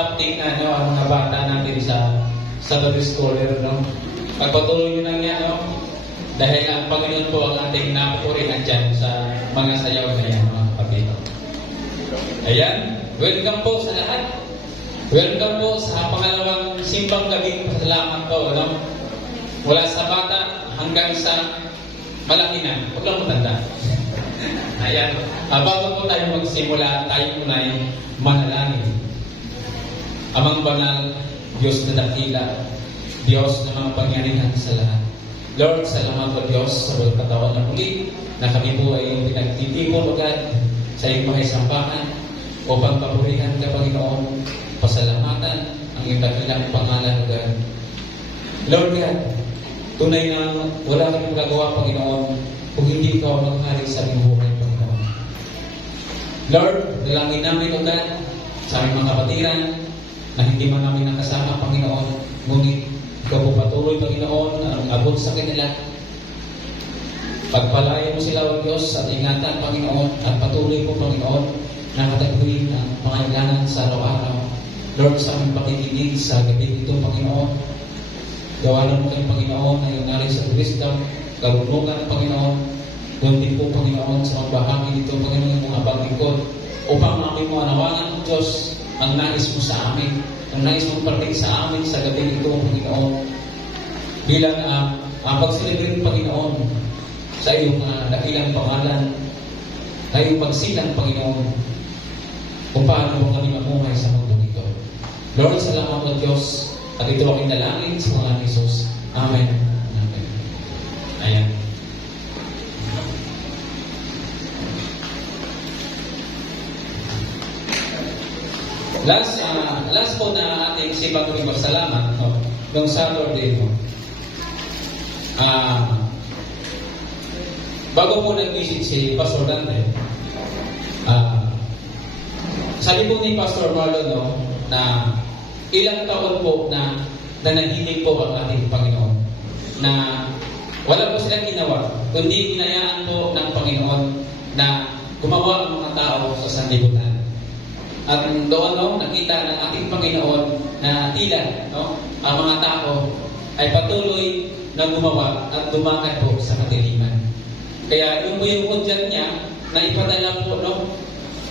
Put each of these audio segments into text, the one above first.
update na ang mga bata natin sa Baby Scholar, no? Pagpatuloy nyo lang yan, no? Dahil ang Panginoon po ang ating napupuri nandyan sa mga sayaw na yan, mga kapatid. Ayan, welcome po sa lahat. Welcome po sa pangalawang simbang gabing pasalamat po, no? Mula sa bata hanggang sa malaki na. Huwag lang matanda. Ayan. Bago po tayo magsimula, tayo muna ay manalangin. Amang banal, Diyos na dakila, Diyos na mga pangyarihan sa lahat. Lord, salamat po Diyos sa pagkataon na muli na kami po ay pinagtitipon agad sa iyong mga sambahan upang papurihan ka, Panginoon, pasalamatan ang iyong dakilang pangalan agad. Lord God, tunay na wala kang magagawa, Panginoon, kung hindi ikaw maghari sa aming buhay, Panginoon. Lord, dalangin namin agad sa aming mga kapatiran na hindi man namin nakasama, Panginoon, ngunit ikaw po patuloy, Panginoon, ang abot sa kanila. Pagpalayan mo sila, O Diyos, at ingatan, Panginoon, at patuloy po, Panginoon, na kataguhin ang pangailangan sa araw-araw. Lord, sa aming pakikinig sa gabi ito, Panginoon, gawalan mo kayo, Panginoon, na yung nari sa wisdom, karunungan, Panginoon, doon din po, Panginoon, sa magbahagi dito, Panginoon, yung mga paglingkod, upang aming mga nawangan, Diyos, ang nais mo sa amin, ang nais mong parating sa amin sa gabi ito, Panginoon, bilang pag-celebrate, Panginoon, sa iyong dakilang pangalan, sa iyong pagsilang, Panginoon, kung paano mo kami mamuhay sa mundo nito. Lord, salamat po Diyos, at ito aking dalangin sa mga Jesus. Amen. Amen. Ayan. Last po na ating simbang pagsalamat, no? Noong Saturday, no? Bago po nag-visit si Pastor Dante, sabi po ni Pastor Marlon, no, na ilang taon po na nanahimik po ang ating Panginoon, na wala po silang ginawa, kundi hinayaan po ng Panginoon na gumawa ang mga tao sa sanlibutan. At doon, no, nakita ng ating Panginoon na tila, no, ang mga tao ay patuloy na gumawa at dumakat po sa kadiliman. Kaya yung po yung udyat niya na ipadala po, no,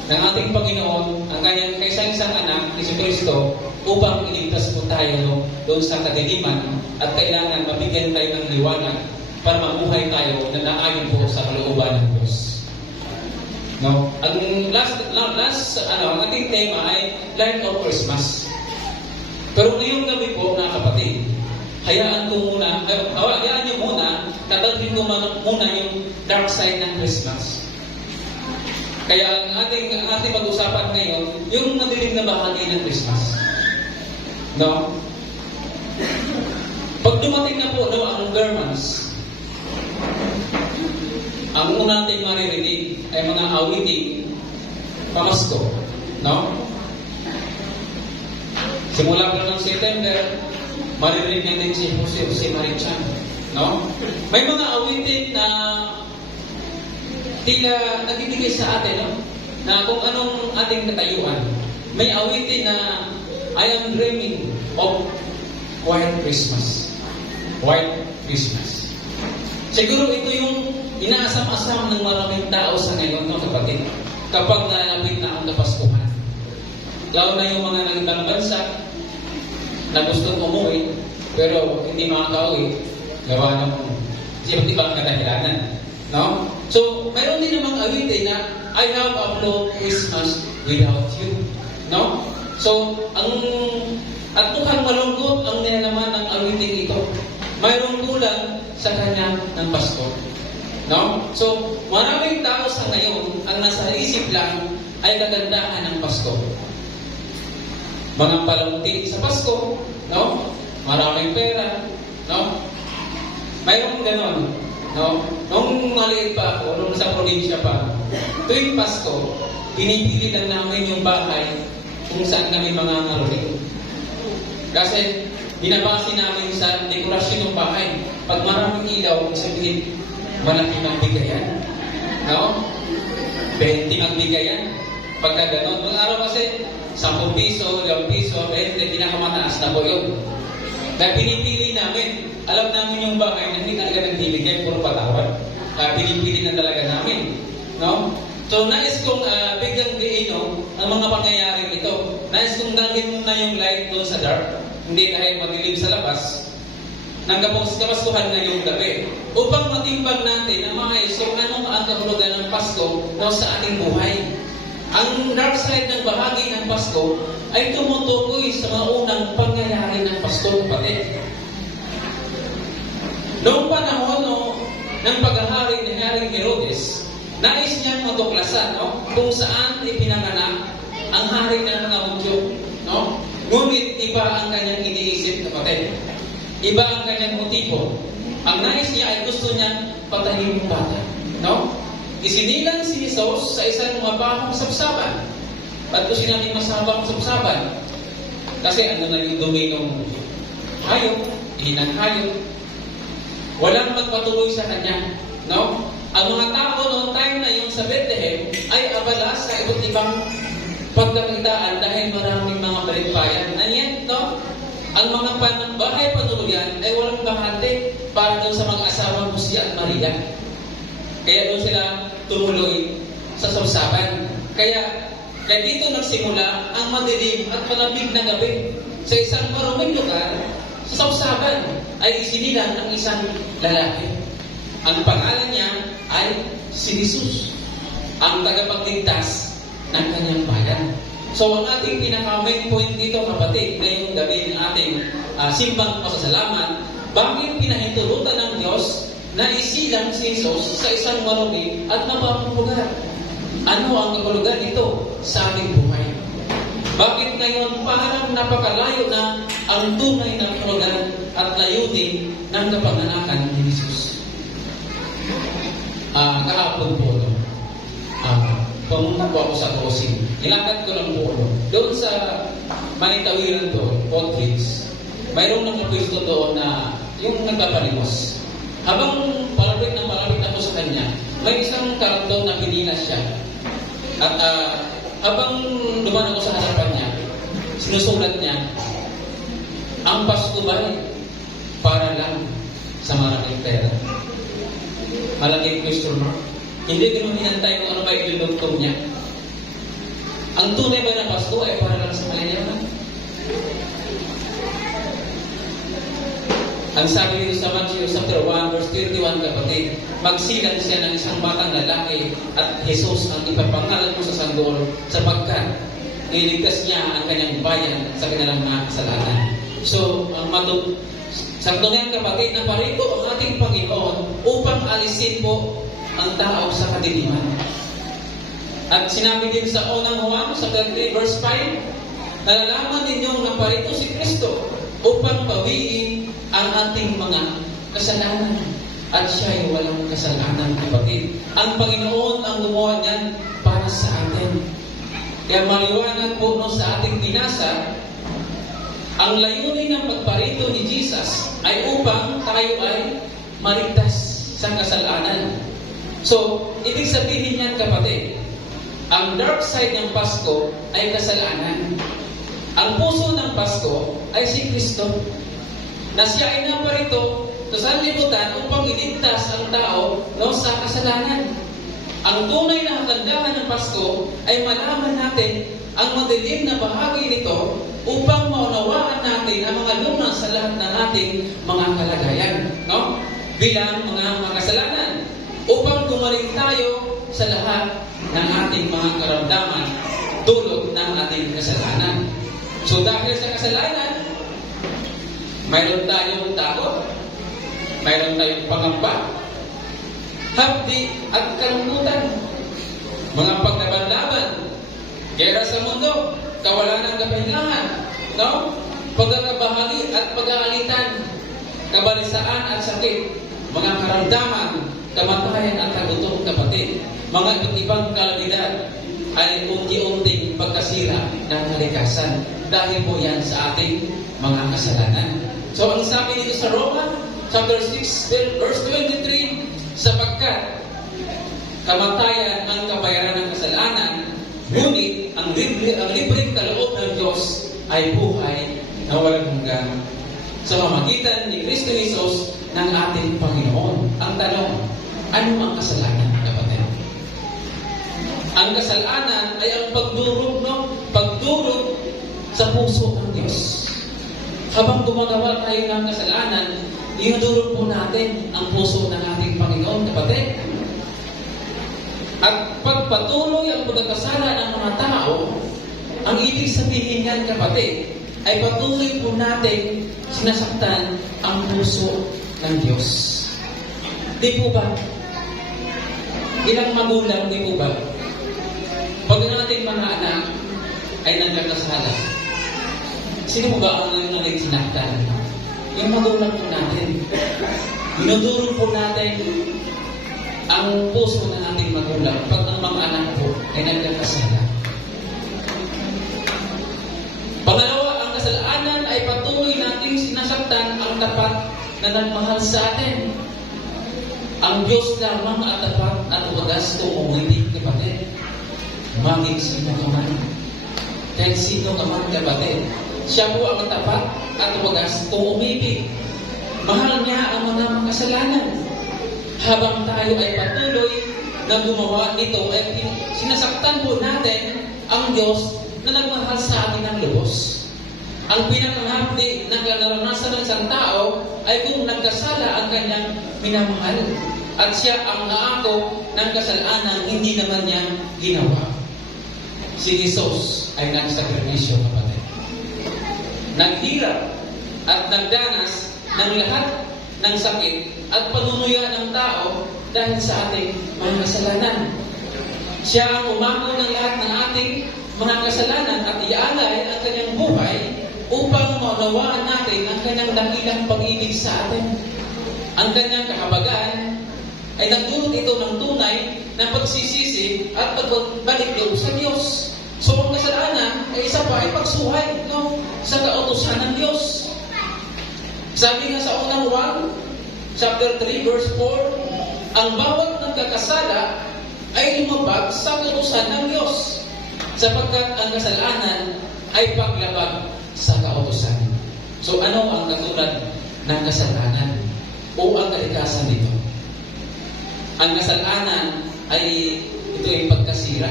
ng ating Panginoon ang kanyang kaisang-isang anak, Jesucristo, upang iligtas po tayo, no, doon sa kadiliman at kailangan mabigyan tayo ng liwanag para mabuhay tayo na naayon po sa kalooban ng Diyos. No? Ang ang ating tema ay Light of Christmas. Pero ngayong gabi po, mga kapatid, hayaan niyo muna na dalhin ko muna yung dark side ng Christmas. Kaya ang ating pag-usapan ngayon, yung madilim na bahagi ng Christmas. No? Pag dumating na po, no, ang Germans, ang una natin maririnig ay mga awiting pamasko. No? Simula pa ng September, maririnig natin si Jose Marichan. No? May mga awitin na tila nagbibigay sa atin, no, na kung anong ating katayuan. May awitin na I am dreaming of White Christmas. White Christmas. Siguro ito yung inaasam-asam ng maraming tao sa ngayon, no, kapatid, kapag nalapit na ang Kapaskuhan. Lalo na yung mga nagibang bansa na gustong umuwi pero hindi makakauwi, gawa ng ibang kadahilanan. No? So, mayroon din namang awitin na I have a blue Christmas without you. No? So, at mukhang malungkot ang nilalaman ng awitin ito. Mayroong kulang sa kanya ng Pasko. No? So, maraming tao sa ngayon, ang nasa isip lang ay kagandahan ng Pasko. Mga palangting sa Pasko, no? Maraming pera, no? Mayroong ganon. No? Nung maliit pa ako, nung sa probinsya pa, tuwing Pasko, pinipili lang namin yung bahay kung saan kami mangangaroling. Kasi binabase namin sa dekorasyon ng bahay. Pag maraming ilaw, sabihin, malaki magbigayan. No? 20 magbigayan. Pagka ganon, mga araw kasi, 10 piso, 2 piso, 20, pinakamataas na po yun. Kaya pinipili namin, alam namin yung bahay na hindi talaga nagbibigay, puro patawad. Kaya pinipili na talaga namin. No? So, nais kong biglang diino ang mga pangyayaring ito. Nais kong dalhin mo na yung light doon sa dark. Hindi dahil madilim sa labas. Nang kapaskuhan na yung gabi. Upang matimbang natin na maayos kung ano ang kahulugan ng Pasko no, sa ating buhay. Ang dark side ng bahagi ng Pasko ay tumutukoy sa mga unang pangyayari ng Pasko, kapatid. Noong panahon ng paghahari ni Haring Herodes, nais niyang matuklasan kung saan ipinanganak ang hari ng mga Hudyo. No? Ngunit iba ang kanyang iniisip, kapatid. Iba ang kanyang motibo. Ang nais niya ay gusto niyang patayin yung bata. No? Isinilang si Jesus sa isang mabahong sabsaban. Ba't ko sinabing masabang sabsaban? Kasi ano na yung dumi ng hayop, hinang hayop. Walang magpatuloy sa kanya. No? Ang mga tao noong time na yun sa Bethlehem ay abala sa iba't ibang pagkakitaan dahil maraming mga balikbayan. And yet, no? Ang mga bahay panuluyan ay walang bahati para doon sa mga asawang Jose at Maria. Kaya doon sila tumuloy sa sabsaban. Kaya dito nagsimula ang madilim at malamig na gabi. Sa isang maruming lugar, sa sabsaban ay isinilang ang isang lalaki. Ang pangalan niya ay si Jesus, ang tagapagligtas ng kanyang bayan. So ang ating pinaka-main point dito, kapatid, ngayong gabi ng ating simbang pasasalamat, bakit pinahintulutan ng Diyos na isilang si Jesus sa isang marumi at mababang lugar? Ano ang kahulugan nito sa ating buhay? Bakit ngayon parang napakalayo na ang tunay na kahulugan at layunin ng kapanganakan ni Jesus? Kahapon po, pumunta po ako sa Tosing. Nilakad ko lang po doon sa Manitawiran doon, Podkids. Mayroong nakapwisto doon na yung nagpapalimos. Habang palapit ako sa kanya, may isang karton na pinilas siya. At habang dumaan ako sa harapan niya, sinusulat niya, ang Pasko ba'y para lang sa maraming pera? Malaking question mark. Hindi ko hinantay kung ano ba ilulugtong niya. Ang tunay ba na Pasko ay para lang sa mayayaman? Ang sabi dito sa Matthew chapter 1 verse 21, kapatid, magsilang siya ng isang batang lalaki at Jesus ang ipapangalan mo sa sanggol sapagkat iligtas niya ang kanyang bayan sa kanilang mga kasalanan. So, sa tunay kapatid, na parito ang ating Panginoon upang alisin po ang tao sa kadiliman. At sinabi din sa unang Juan, sa 3 verse 5, nalalaman ninyong na parito si Kristo upang pawiin ang ating mga kasalanan. At siya ay walang kasalanan, kapatid. Ang Panginoon ang gumawa niyan para sa atin. Kaya maliwanag po sa ating binasa, ang layunin ng pagparito ni Jesus ay upang tayo ay maligtas sa kasalanan. So, ibig sabihin niyan, kapatid, ang dark side ng Pasko ay kasalanan. Ang puso ng Pasko ay si Kristo, na siya ay naparito sa sanlibutan upang iligtas ang tao sa kasalanan. Ang tunay na kagandahan ng Pasko ay malaman natin ang madilim na bahagi nito upang maunawaan natin ang mga lunas sa lahat ng ating mga kalagayan, bilang mga makasalanan, upang gumaling tayo sa lahat ng ating mga karamdaman dulot ng ating kasalanan. So dahil sa kasalanan, mayroon tayong takot, mayroon tayong pangamba, hapdi at kalungkutan, mga paglaban-laban, gera sa mundo, kawalan ng kapahingahan, pagkakabahagi at pag-aalitan, kabalisaan at sakit, mga karamdaman, kamatayan at kagutom, kapatid, mga iba't ibang kalamidad ay unti-unting pagkasira ng kalikasan dahil po yan sa ating mga kasalanan. So ang sabi dito sa Roma chapter 6 verse 23, sapagkat kamatayan ang kabayaran ng kasalanan, ngunit ang libreng kaloob ng Diyos ay buhay na walang hanggan sa pamamagitan ni Kristo Jesus ng ating Panginoon. Ang tanong, ano ang kasalanan, kapatid? Ang kasalanan ay ang pagdurog, pagdurog sa puso ng Diyos. Habang gumagawa tayo ng kasalanan, inudurog po natin ang puso ng ating Panginoon, kapatid. At pagpatuloy ang pagkakasala ng mga tao, ang ibig sabihin yan, kapatid, ay patuloy po natin sinasaktan ang puso ng Diyos. Di po ba? Ilang magulang, di po ba? Pag natin mga anak ay nagkakasala, sino mo ba ang naling sinaktan? Yung magulang po natin. Dinudurog po natin ang puso ng ating magulang pag ang mga anak po ay nagkakasala. Pangalawa, ang kasalanan ay patuloy nating sinasaktan ang tapat na nagmahal sa atin. Ang Diyos lamang at tapat at wagas kung umitig, kapatid. Maging sino ka man. Kahit sino ka man, kapatid. Siya po ang tapat at wagas kung umibig. Mahal niya ang mga makasalanan. Habang tayo ay patuloy na gumawa nito, ay sinasaktan po natin ang Diyos na nagmahal sa atin ng lubos. Ang pinakamahapdi ng naranasan ng isang tao ay kung nagkasala ang kanyang minamahal. At siya ang naako ng kasalanan hindi naman niya ginawa. Si Jesus ay nagsakripisyo, kapatid. Naghirap at nagdanas ng lahat ng sakit at panunuya ng tao dahil sa ating mga kasalanan. Siya ang umako ng lahat ng ating mga kasalanan at iaalay ang kanyang buhay upang maunawaan natin ang kanyang dakilang pag-ibig sa atin. Ang kanyang kahabagan ay nagdulot ito ng tunay na pagsisisi at pagbalik loob sa Diyos. So ang kasalanan ay isa pa ay pagsuhay sa kautusan ng Diyos. Sabi nga sa unang 1, chapter 3, verse 4, ang bawat nagkakasala ay lumabag sa kautusan ng Diyos, sapagkat ang kasalanan ay paglabag sa kautusan. So ano ang katulad ng kasalanan o ang kalikasan dito? Ang kasalanan ay ito ay pagkasira,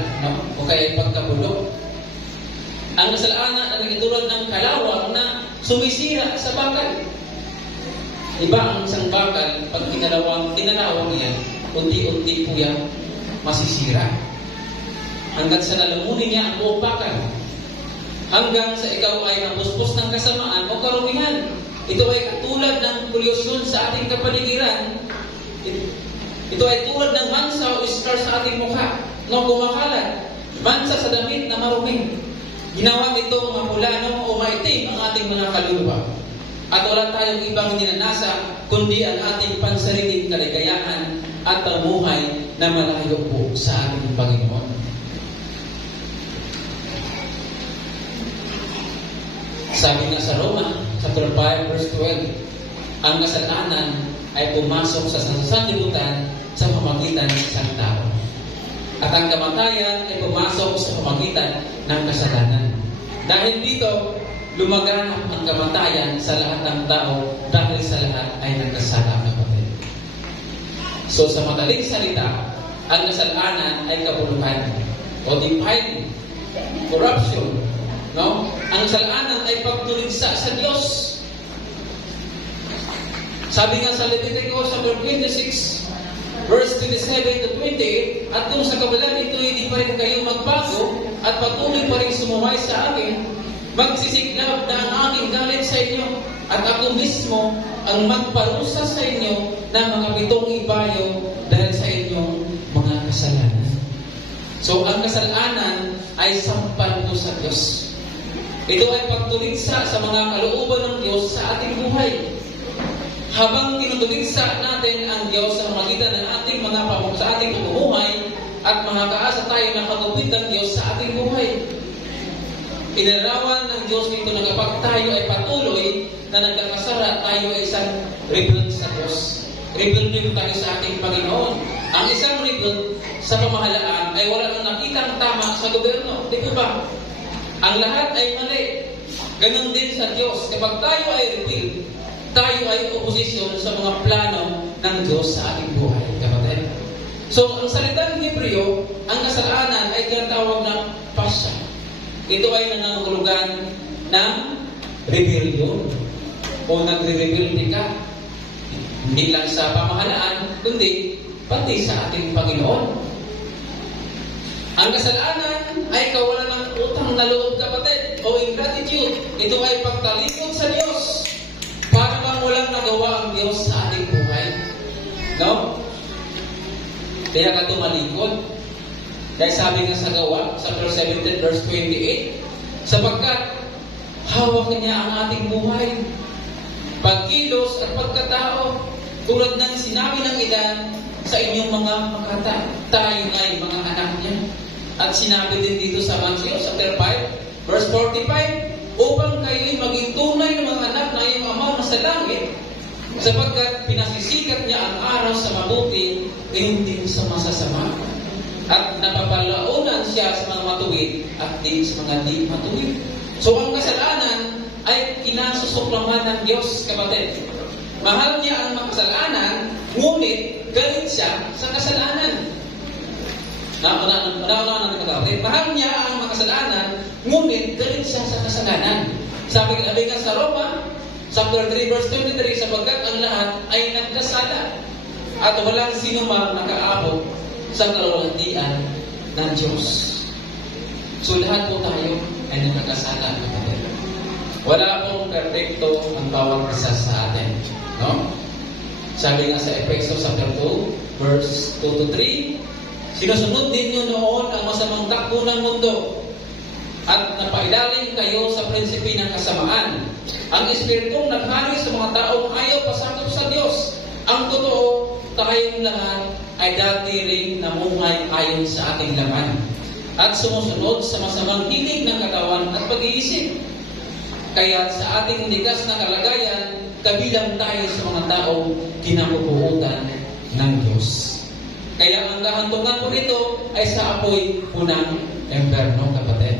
o kaya ay pagkabulok. Ang kasalanan ay katulad ng kalawang na sumisira sa bakal. Diba ang isang bakal, pag tinalawang yan, unti-unti po yan masisira. Hanggang sa lalamunin niya ang buong bakal. Hanggang sa ikaw ay napuspos ng kasamaan o karumihan. Ito ay katulad ng polusyon sa ating kapaligiran. Ito ay tulad ng mansa o scar sa ating mukha na kumakalat. Mansa sa damit na marumi. Ginawa nito mga pulano o maitim ang ating mga kaluluwa. At wala tayong ibang ninanasa kundi ang ating pansariling kaligayahan at pamuhay na malayo po sa ating Panginoon. Sabi nga sa Roma, chapter 5, verse 12, ang kasalanan ay pumasok sa sanlibutan sa pamagitan ng isang tao. At ang kamatayan ay pumasok sa pamagitan ng kasalanan. Dahil dito, lumaganap ang kamatayan sa lahat ng tao dahil sa lahat ay nagkasala, kapatid. So sa madaling salita, ang kasalanan ay kabuluhan o defiling, corruption. Ang kasalanan ay pagtuligsa sa Diyos. Sabi nga sa Leviticus chapter 26, verse 27 to 28, at kung sa kabilang ito hindi pa rin kayo magbago at patuloy pa rin sumuway sa akin, magsisiklab na ang aking galit sa inyo at ako mismo ang magparusa sa inyo ng mga pitong ibayo dahil sa inyong mga kasalanan. So ang kasalanan ay sampal po sa Diyos. Ito ay pagtuligsa sa mga kalooban ng Diyos sa ating buhay. Habang tinutuligsa natin ang Diyos sa pamamagitan ng ating mga sa ating pamumuhay at makakaasa tayo ng kagupit ng Diyos sa ating buhay. Inarawan ng Diyos dito na kapag tayo ay patuloy na nagkakasala, tayo ay isang rebel sa Diyos. Rebel din tayo sa ating Panginoon. Ang isang rebel sa pamahalaan ay wala nang nakitang tama sa gobyerno. Di po ba? Ang lahat ay mali. Ganon din sa Diyos. Kapag tayo ay revealed, tayo ay oposisyon sa mga plano ng Diyos sa ating buhay, kapatid. So, ang salitang Hebreo, ang kasalanan ay tinatawag ng pasya. Ito ay nangangahulugan ng rebellion o nagre-rebelde ka. Hindi lang sa pamahalaan, kundi pati sa ating Panginoon. Ang kasalanan ay kawalan ng utang na loob, kapatid, o ingratitude. Ito ay pagtalikod sa Diyos para bang walang nagawa ang Diyos sa ating buhay. No? Kaya ka tumalikod. Dahil sabi nga sa gawa, sa 17 verse 28, sapagkat hawak niya ang ating buhay, pagkilos at pagkatao, tulad ng sinabi ng ilan sa inyong mga makata, tayo ay mga anak niya. At sinabi din dito sa Matthew, chapter 5, verse 45, upang kayo'y maging tunay ng mga anak na iyong Ama na sa langit, sapagkat pinasisikat niya ang araw sa mabuti, gayon din sa masasama. At napapalaunan siya sa mga matuwid at din sa mga di matuwid. So ang kasalanan ay kinasusuklaman ng Diyos, kapatid. Mahal niya ang makasalanan, ngunit galit siya sa kasalanan. Mahal niya ang makasalanan, ngunit galit siya sa kasalanan. Sabi nga sa Roma, chapter 3, verse 23, sapagkat ang lahat ay nagkasala at walang sino mang nakaabot sa kalwalhatian ng Diyos. So lahat po tayo ay nagkasala. Wala pong perfecto ang bawat isa sa atin. No? Sabi nga sa Efeso chapter 2, verse 2 to 3, sinusunod ninyo noon ang masamang takbo ng mundo at napailalim kayo sa prinsipi ng kasamaan. Ang Espiritong naghari sa mga taong ayaw pasakop sa Diyos. Ang totoo, tayong lahat ay dati rin namuhay ayon sa ating laman at sumusunod sa masamang hilig ng katawan at pag-iisip. Kaya sa ating likas na kalagayan, kabilang tayo sa mga taong kinabubuutan ng Diyos. Kaya ang kahantungan po nito ay sa apoy punang emberno, kapatid.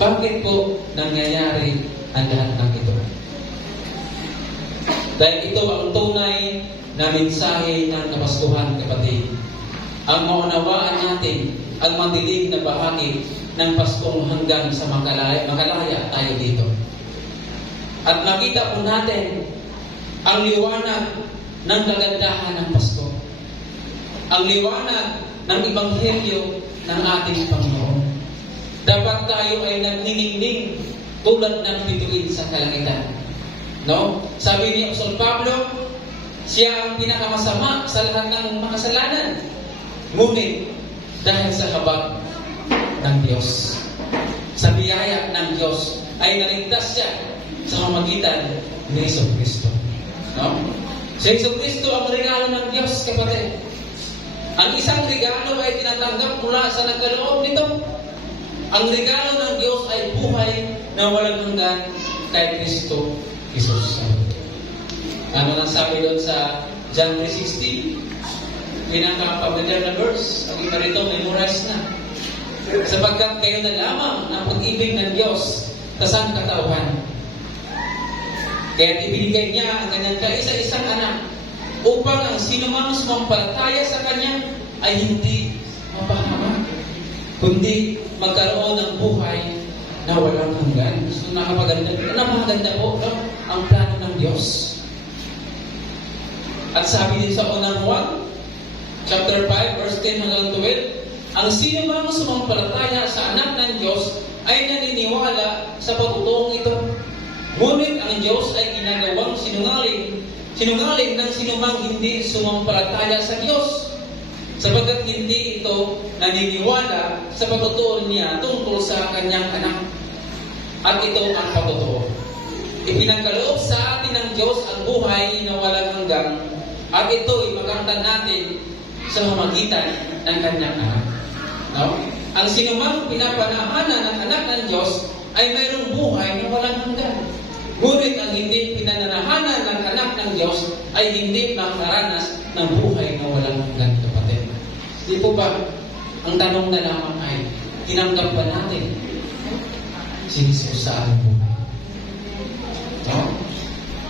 Bakit po nangyayari ang lahat ng ito? Dahil ito ang tunay na mensahe ng Kapaskuhan, kapatid. Ang maunawaan natin ang madilim na bahagi ng Paskong hanggang sa makalaya tayo dito. At makita po natin ang liwanag ng kagandahan ng Pasko. Ang liwanag ng Ebanghelyo ng ating Panginoon. Dapat tayo ay nagniningning tulad ng bituin sa kalangitan. No? Sabi ni Apostol Pablo, siya ang pinakamasama sa lahat ng makasalanan. Ngunit dahil sa habag ng Diyos, sa biyaya ng Diyos, ay naligtas siya sa pamamagitan ni Jesucristo. No? Si Jesucristo ang regalo ng Diyos, kapatid. Ang isang regalo ay tinatanggap mula sa nagkaloob nito. Ang regalo ng Diyos ay buhay na walang hanggan kay Kristo Jesus. Ano nang sabi doon sa John 3:16? Pinaka-familiar na verse. Ang iba rito, memorize na. Sapagkat kayo na lamang ang pag-ibig ng Diyos sa sangkatauhan. Kaya ibinigay niya ang kanyang kaisa-isang anak upang ang sinumang sumampalataya sa kanya ay hindi mapahamak, kundi magkaroon ng buhay na walang hanggan. So napakaganda po, no? Ang plano ng Diyos. At sabi din sa unang Juan, chapter 5, verse 10 hanggang 12, ang sinumang sumampalataya sa anak ng Diyos ay naniniwala sa pagtutuong ito. Ngunit ang Diyos ay ginagawang sinungaling ng sinumang hindi sumampalataya sa Diyos, sapagkat hindi ito naniniwala sa pagtuturo niya tungkol sa kanyang anak. At ito ang pagtuturo. Ipinagkaloob sa atin ng Diyos ang buhay na walang hanggan, at ito'y makamtan natin sa pamamagitan ng kanyang anak. No? Ang sinumang pinapanahanan ng anak ng Diyos ay mayroong buhay na walang hanggan. Ngunit ang hindi pinananahanan ng anak ng Diyos ay hindi makaranas ng buhay na walang hanggan, kapatid. Di po ba? Ang tanong na lamang ay, tinanggap ba natin si Jesus sa ating buhay. No?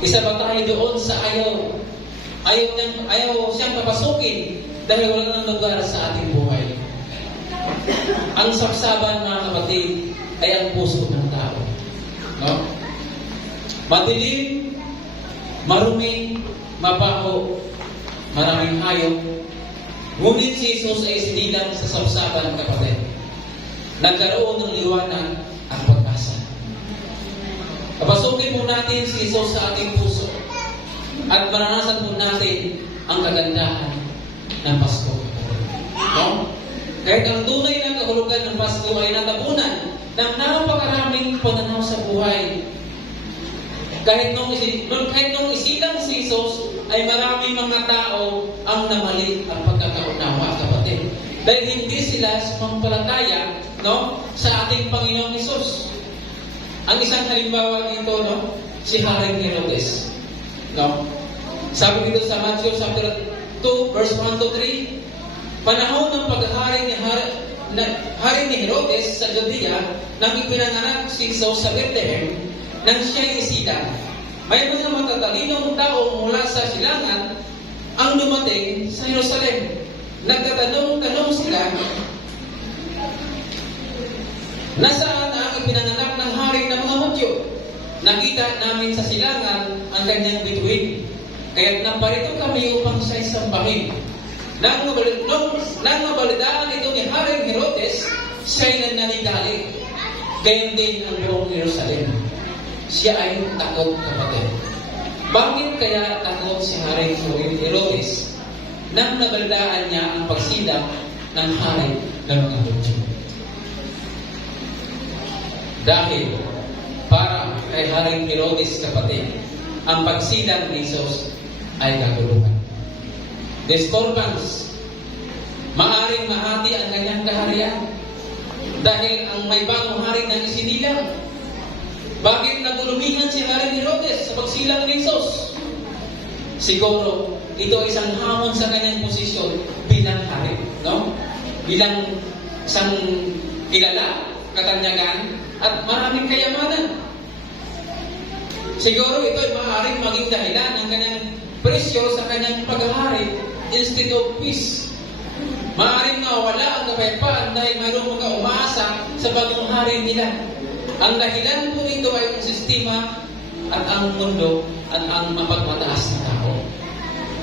Isa ba tayo doon sa ayaw siyang papasukin dahil wala nang lugar sa ating buhay. Ang sapsaban, mga kapatid, ay ang puso ng tao. No? Madilim, marumi, mabaho, maraming hayop. Ngunit si Jesus ay sinilang sa sapsaban, kapatid. Nagkaroon ng liwanag at pag-asa. Papasukin po natin si Jesus sa ating puso at maranasan po natin ang kagandahan ng Pasko. No? Kahit ang tunay na kahulugan ng Pasko ay natabunan ng napakaraming pananaw sa buhay. Kahit nung isilang si Jesus, ay maraming mga tao ang namali ang pagkakaunawa, kapatid. Dahil hindi sila sumampalataya, no, sa ating Panginoong Hesus. Ang isang halimbawa dito, no, si Haring Herodes. No? Sabi dito sa Matthew chapter 2, verse 1 to 3, panahon ng paghahari ni Herodes sa Judea nang ipinanganak si Jesus sa Bethlehem nang siya'y isilang. May mga matatalinong tao mula sa silangan ang dumating sa Jerusalem. Nagtatanong-tanong sila, nasaan ang ipinanganak ng hari ng mga Hudyo? Nakita namin sa silangan ang kanyang bituin. Kaya't naparito kami upang siya'y sambahin. Nang mabalitaan ito ni Haring Herodes, siya'y nananidali. Gayon din ang buong Jerusalem. Siya ay takot, kapatid. Bakit kaya takot si Haring Herodes nang nabalitaan niya ang pagsilang ng hari ng mga Hudyo? Dahil para kay Haring Herodes, kapatid, ang pagsilang ni Jesus ay kaguluhan. Disturbance. Maaring mahati ang kanyang kaharian dahil ang may bagong hari na isinilang. Bakit nagulumihan si Haring Herodes sa pagsilang ni Jesus? Siguro, ito ay isang hamon sa kanyang posisyon bilang hari. No? Bilang isang kilala, katanyagan, at maraming kayamanan. Siguro ito ay maaaring maging dahilan ng kanyang presyo sa kanyang paghahari instead of peace. Maaaring mawala ang kapayapaan dahil mayroong mga umaasa sa bagong hari nila. Ang dahilan po nito ay ang sistema at ang mundo at ang mapagmataas na tao.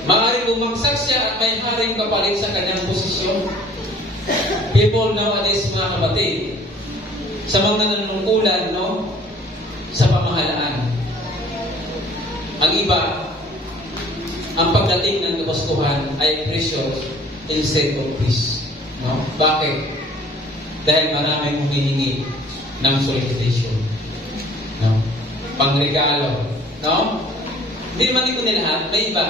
Maaaring bumagsak siya at may haring kapalit sa kanyang posisyon. People nowadays, mga kapatid, sa mga nanunungkulan, no, sa pamahalaan. Ang iba, ang pagdating ng kabaskuhan ay pressure instead of peace. No? Bakit? Dahil maraming humihingi ng solicitation. No? Pangregalo. No? Hindi naman ito nilahat. May iba.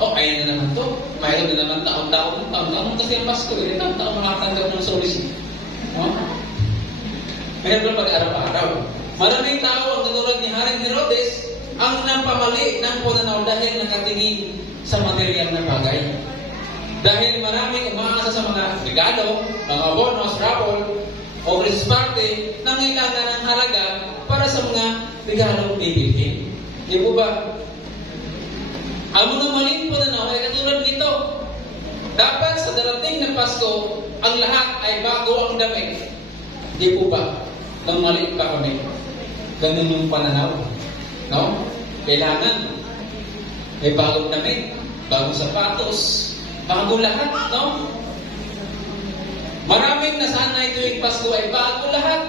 Ayan na naman to. Mayroon na naman taon-taon. Kasi ang Pasko, taon-taon makatanggap ng solicitation. No? Mayroon pag-araw-araw. Maraming tao ang katulad ni Haring Herodes ang napamali ng pananaw dahil nakatingin sa material na bagay. Dahil maraming umaasa sa mga regalo, mga bonus, raffle, o Christmas party, nangailangan ng halaga para sa mga regalong bibilhin. Di po ba? Ang mga maling pananaw ay katulad nito. Dapat sa darating na Pasko, ang lahat ay bago ang damit. Di po ba? Nang mali pa kami. Ganun yung pananaw. No? Kailangan may bagong damit, bagong sapatos, bago lahat, no? Maraming nasanay tuwing Pasko ay bago lahat.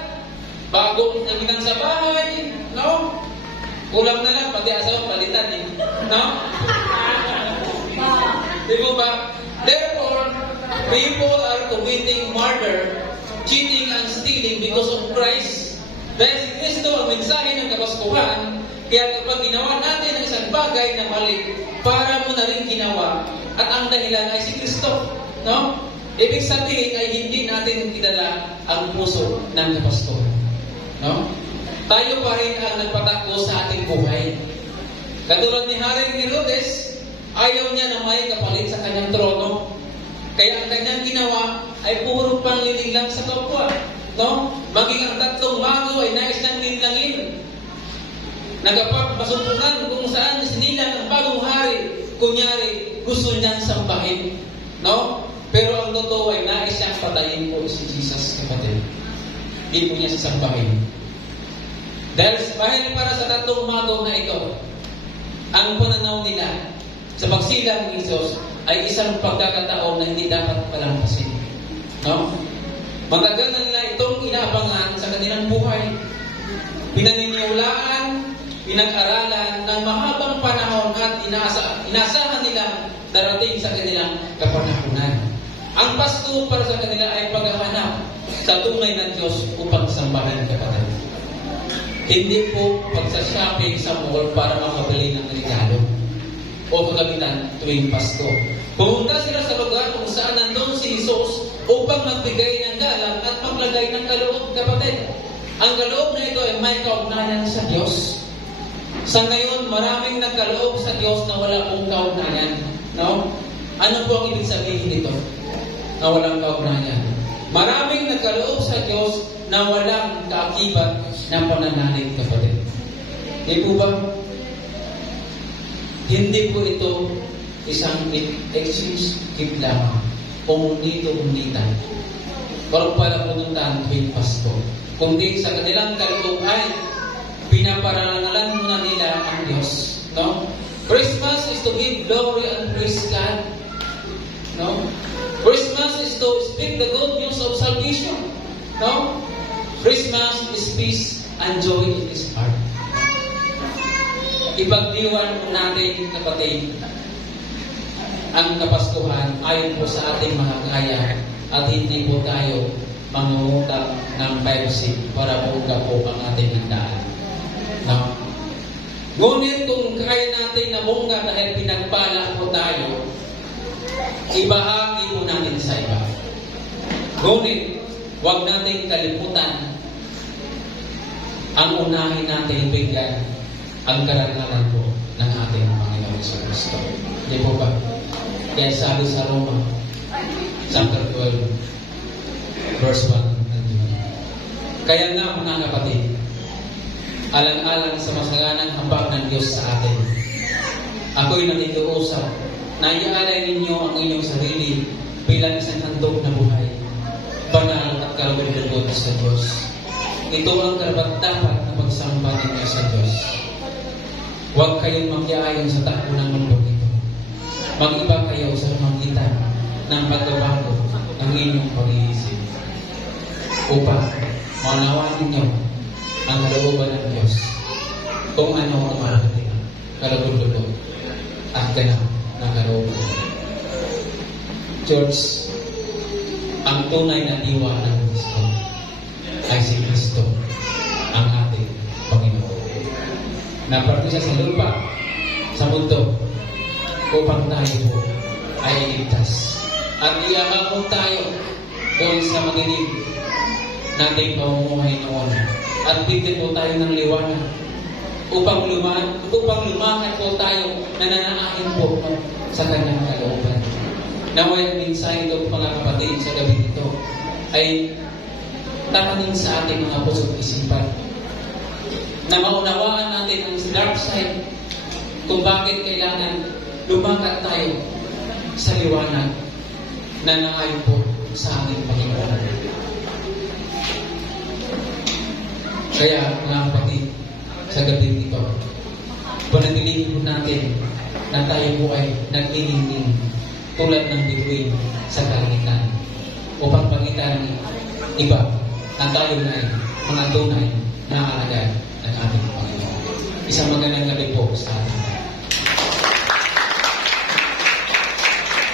Bagong nagitan sa bahay, no? Kulang na lang, pati asawa palitan eh. No? Di mo ba? Therefore, people are committing murder, cheating and stealing because of Christ. Dahil si Kristo ang mensahe ng Kapaskuhan, kaya kapag ginawa natin ang isang bagay na mali, para mo na rin ginawa, at ang dahilan ay si Kristo. No? Ibig sabihin ay hindi natin kilala ang puso ng Kapaskuhan. No? Tayo pa rin ang nagpatakbo sa ating buhay. Katulad ni Haring Herodes, ayaw niya na may kapalit sa kanyang trono. Kaya ang kanyang ginawa ay puro pangliling lang sa kapwa. no? Maging ang tatlong mago ay nais ng linlangin. Nagpapasupunan kung saan sinilang ang bagong hari. Kunyari, gusto niyang sambahin, no? Pero ang totoo ay nais siyang patayin po si Jesus, kapatid. Hindi po niya sasambahin. Dahil para sa tatlong mago na ito, ang pananaw nila sa pagsilang ng Jesus ay isang pagkakataon na hindi dapat palampasin. No? Matagal na nila itong inaabangan sa kanilang buhay. Pinaniniwalaan, pinag-aralan ng mahabang panahon at inasahan nila darating sa kanilang kapanahunan. Ang Pasko para sa kanila ay paghahanap sa tunay na Diyos upang sambahan, kapatid. Hindi po pagsa-shopping sa mall para makabili ng regalo o kagamitan tuwing Pasko. Pumunta sila sa lugar kung saan nandun si Jesus upang magbigay ng galang at maglagay ng kaloob, kapatid. Ang kaloob na ito ay may kaugnayan sa Diyos. Sa ngayon, maraming nagkaloob sa Diyos na wala pong kaugnayan. No? Ano po ang ibig sabihin nito? Na walang kaugnayan. Maraming nagkaloob sa Diyos na walang kaakibat ng pananalig, kapatid. Di po ba? Hindi po ito isang excuse gift lamang o munito-munita. Walang pala pununtahan tuwing Pasko. Kundi sa kanilang kaloob ay pinaparangalan muna nila ang Diyos. No? Christmas is to give glory and praise God. No? Christmas is to speak the good news of salvation. No? Christmas is peace and joy in His heart. Ipagdiwan po natin, kapatid, ang Kapaskuhan ayon po sa ating mga kaya at hindi po tayo mangungutang ng 5 para buuga po ang ating handaan. No? Ngunit kung kaya natin na bungga dahil pinagpala po tayo, ibahagi po natin sa iba. Ngunit, huwag natin kalimutan ang unahin natin bigyan ang karangalan po ng ating Panginoon sa Kristo. Hindi po ba? Kaya sabi sa Roma, chapter 12, verse 1 and 2. Kaya nga mga kapatid, alang-alang sa masaganang habag ng Diyos sa atin, ako'y nakikiusap na iaalay ninyo ang inyong sarili bilang isang handog na buhay, banal at karagod-lugod sa Diyos. Ito ang karapat-dapat na pagsamba ninyo sa Diyos. Huwag kayong magkaayon sa takbo ng mundo ito. Mag-iba kayo sa magitan ng pagbabago ng inyong pag-iisip upang maunawaan ninyo ang kalooban ng Diyos kung ano ang marating karagod-lugod at ganap ng kalooban. Church, ang tunay na diwa ng Kristo ay si Kristo, ang ating Panginoon. Naparito siya sa lupa, sa mundo, upang tayo po ay iligtas. At iakapon tayo doon sa maginig nating pamumuhay noon. At bigyan po tayo ng liwanag upang lumakad po tayo na nananahin po sa kanyang kalooban. Naway ang mensahe ito, mga kapatid, sa gabi nito ay tamanin sa ating mga puso't isipan na maunawaan natin ang dark side kung bakit kailangan lumakad tayo sa liwanag na naayon po sa ating Panginoon. Kaya mga kapatid, sa gabi nito, panatilihin po natin na tayo po ay nag-iningning tulad ng bituin sa kalangitan upang pagitan ng iba na tayo na ay mga tunay na alagad ng ating Panginoon. Isang magandang gabi po sa ating